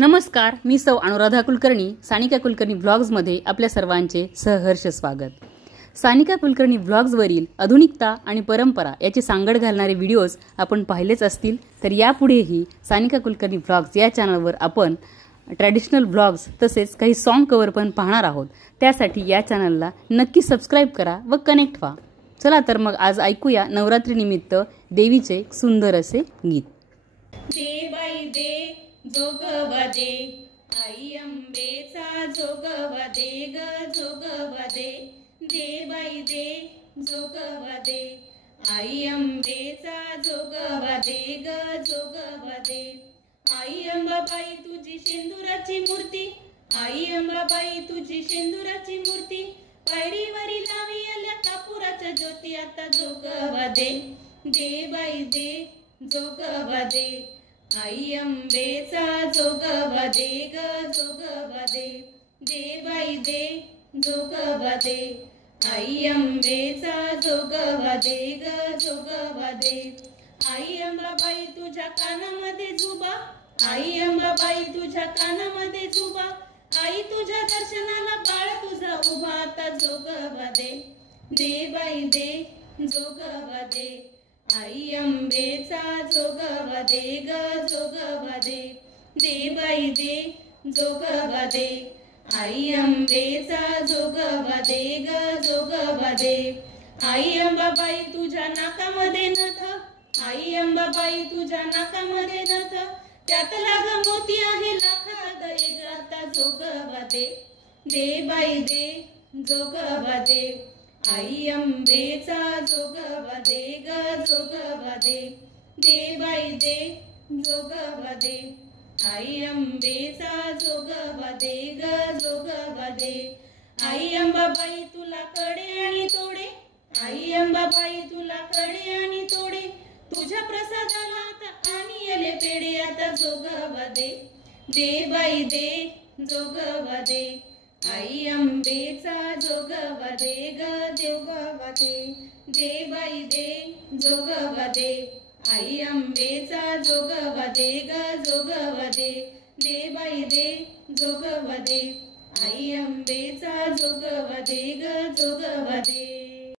नमस्कार, मी सौ अनुराधा कुलकर्णी सानिका कुलकर्णी ब्लॉग्समध्ये आपल्या सर्वांचे सहर्ष स्वागत। सानिका कुलकर्णी ब्लॉग्सवरील आधुनिकता आणि परंपरा याची सांगड घालणारे व्हिडिओज आपण पाहिलेच असतील, तर यापुढेही सानिका कुलकर्णी ब्लॉग्स या चॅनलवर आपण ट्रॅडिशनल ब्लॉग्स तसेच काही सॉन्ग कव्हर पण पाहणार आहोत। त्यासाठी या चॅनलला नक्की सबस्क्राइब करा व कनेक्ट व्हा। चला तर मग आज ऐकूया नवरात्री निमित्त देवीचे सुंदर असे गीत। दे बाई दे जोगवा दे, आई अंबेचा जोगवा दे ग जोगवा दे, दे बाई दे जोगवा दे, आई अंबेचा जोगवा दे ग जोगवा दे। आई अंबाबाई तुझी शेंदुराची मूर्ती, आई अंबाबाई तुझी शेंदुराची मूर्ती, पायरीवरी लावी आल्या कापुराच्या ज्योती, आता जोगवा दे, दे बाई दे जोगवा दे, आई अंबेचा जोगवा दे ग जोगवा दे, दे बाई दे जोगवा दे, आई अंबेचा जोगवा दे ग जोगवा दे। आई अंबाबाई तुझ्या कानामध्ये जुबा, आई अंबाबाई तुझ्या कानामध्ये जुबा, आई तुझ्या दर्शनाला बाळ तुझा उभा, आता जोगवा दे, दे बाई दे जोगवा दे, आई अंबेचा जोगवा दे ग जोगवा दे, दे बाई दे जोगवा दे, आई अंबेचा जोगवा दे ग जोगवा दे। आई अंबाबाई तुझ्या नाकामध्ये नथ, आई अंबाबाई तुझ्या नाकामध्ये नथ, त्यात लाग मोती आहे लाखात एक, आता जोगवा दे, दे बाई दे जोगवा दे, आई अंबेचा जोगवा दे ग जोगवा दे, दे बाई दे जोगवा दे, आई अंबेचा जोगवा दे ग जोगवा दे। आई अंबाबाई तुला कडे आणि तोडे, आई अंबाबाई तुला कडे आणि तोडे, तुझ्या प्रसादाला आता आणि येले पेडे, आता जोगवा दे, दे बाई दे जोगवा दे, आई अंबेचा जोगवा दे ग जोगवा दे, दे बाई दे जोगवा दे, आई अंबेचा जोगवा दे ग